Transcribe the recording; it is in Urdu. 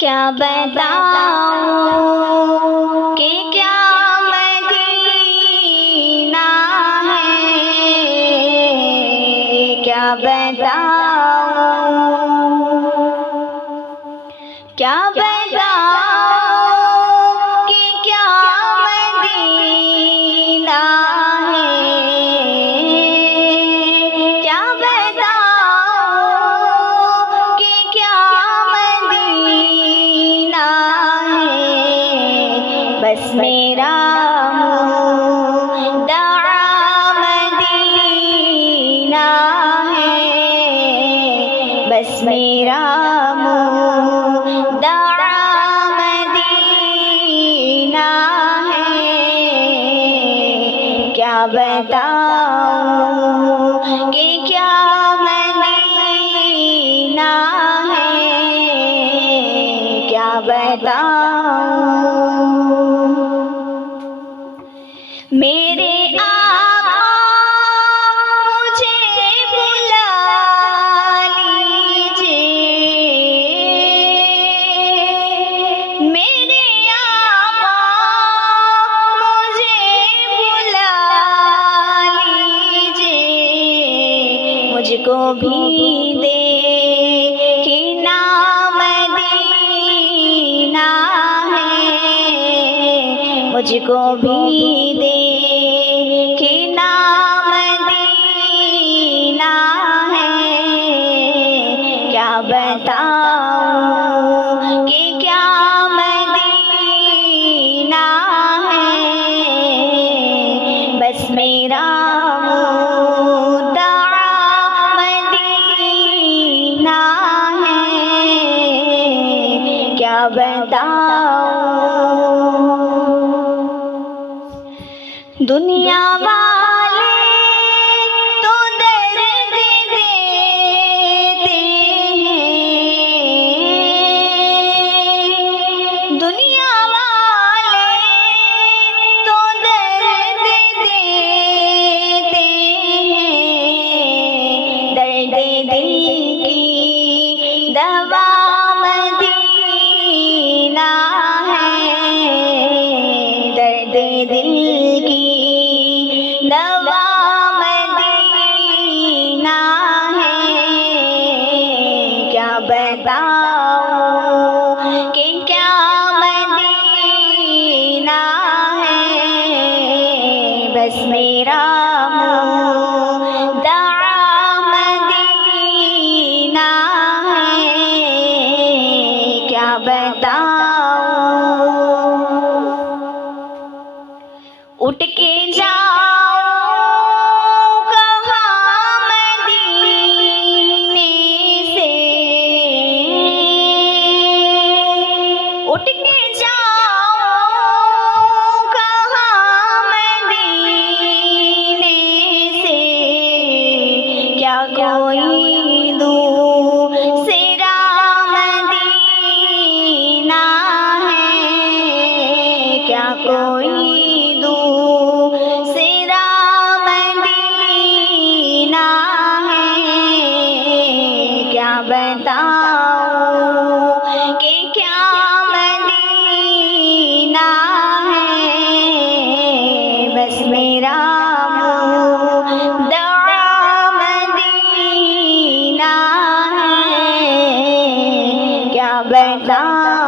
کیا بتاؤں کہ کیا مدینہ ہے، کیا بتاؤں، کیا بتاؤں کہ کیا مدینہ ہے، کیا بتاؤں کہ کیا مدینہ ہے، بس میرا منہ دعا مدینہ ہے، بس میرا منہ دعا مدینہ ہے، کیا بتاؤں کہ کیا مدینہ ہے، کیا بتاؤں۔ میرے آقا مجھے بلا لیجیے، میرے آقا مجھے بلا لیجیے، مجھ کو بھی دیکھنا مدینہ ہے، مجھ کو بھی دیکھنا مدینہ ہے، کیا بتاؤں کہ کیا مدینہ ہے، بس میرا منہ دعا مدینہ ہے، کیا بتاؤں۔ دنیا والے تو درد دیتے ہیں، دنیا والے تو درد دیتے ہیں، درد دل کی دوا مدینہ ہے، درد دل کی دوا مدینہ ہے، کیا بتاؤں کہ کیا مدینہ ہے، بس میرا منہ دعا مدینہ ہے، کیا بتاؤں۔ اٹھ کے جاؤں کہاں مدینے سے، اٹھ کے جاؤں کہاں مدینے سے، کیا کوئی دوسرا مدینہ ہے، کیا کوئی دوسرا مدینہ ہے، کیا بتاؤں کہ کیا مدینہ ہے، بس میرا منہ دعا مدینہ ہے، کیا بتاؤں۔